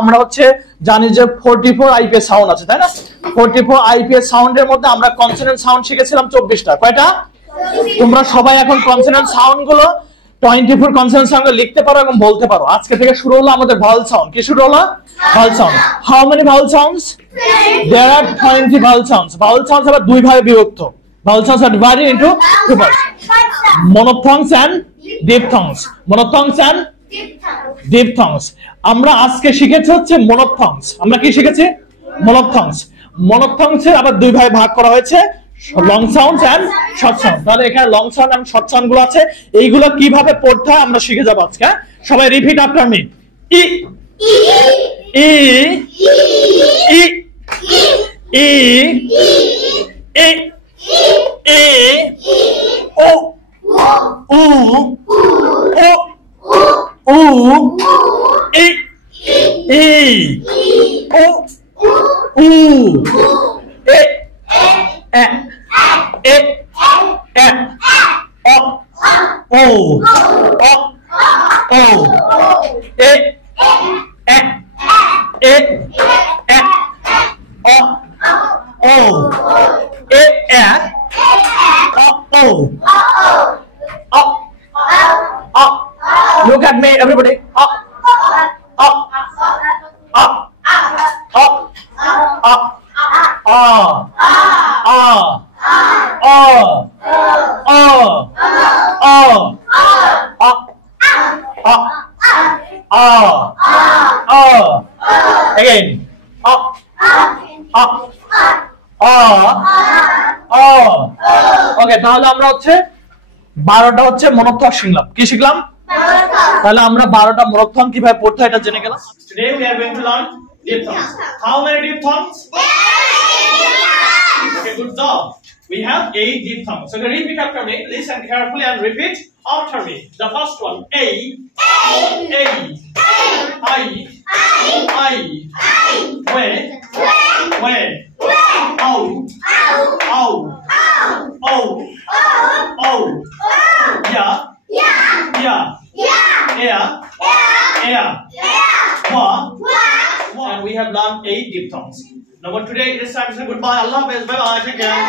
আমরা হচ্ছে জানি যে 44 আইপিএস সাউন্ড আছে, তাই না? 44 আইপিএস সাউন্ডের মধ্যে আমরা কনসোনেন্ট সাউন্ড শিখেছিলাম 24টা। কয়টা? তোমরা সবাই এখন কনসোনেন্ট সাউন্ড গুলো 24 কনসোনেন্ট সাউন্ড লিখতে পারো এবং বলতে পারো। আজকে থেকে শুরু হলো আমাদের ভাওয়েল সাউন্ড। কি শুরু হলো? Vowel sound. How many vowel sounds? There are 20 vowel sounds. Vowel sounds আবার দুই ভাগে বিভক্ত। Vowel sounds are divided into two parts, monophthongs and diphthongs. monophthongs and diphthongs. আমরা আজকে শিখেছি হচ্ছে monophthongs। আমরা কি শিখেছি? monophthongs। monophthongs এর আবার দুই ভাগে ভাগ করা হয়েছে, long sound and short sound. তাহলে এখানে long sound and short sound গুলো আছে, এইগুলো কিভাবে পড়তে হয় আমরা শিখে যাব আজকে। সবাই রিপিট আফটার মি। ই ই ই ই ই ই ও উ ও উ ই ই ও উ এ এ এ এ ও ও ও ও এ এ এ এ ও ও এ এ ও ও ও look at me everybody. Up up up up up again up up ওকে, তাহলে আমরা হচ্ছে 12টা হচ্ছে মনোথং শিখলাম। কি শিখলাম? তাহলে আমরা 12টা মনোথং কিভাবে পড়তে হয় এটা জেনে গেলাম। Today we are going to learn diphthongs. How many diphthongs? Okay, good job. We have 8 diphthongs. So repeat after me. Listen carefully and repeat after me. The first one, A, A, I, we, ow, ow, o, ya, wa. And we have learned 8 diphthongs. Now, today it is time to say goodbye. Allah Hafiz. Bye bye. Take care.